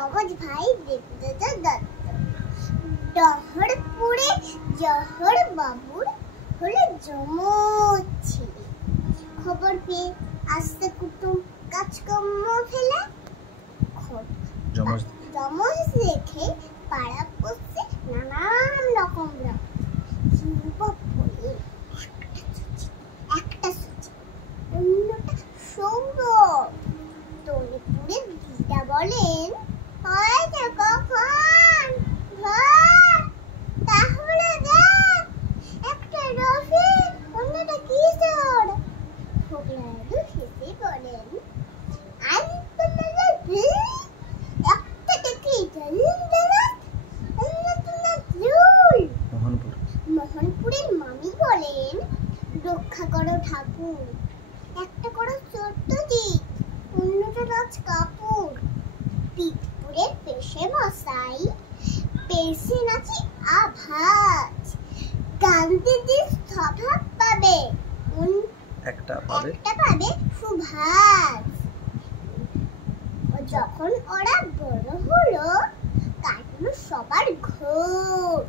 যমজ ভাই দেবদত্ত দত্ত। ডহরপুরে জহর বাবুর হলো যমজ ছেলে। খবর পেয়ে আসতে কুটুম কাজকর্ম ফেলে যমজ দেখে পাড়া পড়ছে নানান রকম একটা সুচি অন্যটা সৌরভ। তলিপুরে দিদা বলেন হয়েছে কখন তাহলে দেখ একটা রফি অন্যটা কিশোর। ফোকলা দাদু হেসে বলেন একটা দেখি মোহনপুরের মামি বলেন রক্ষা করো ঠাকুর, একটা করো সত্যজিৎ অন্যটা রাজ কাপুর। পিতপুরের পেশে মশাই পেশে নাচি আভাজ, গান্ধীজির স্বভাব পাবে একটা পাবে সুভাষ। যখন ওরা বড় হলো কাটলো সবার ঘোর।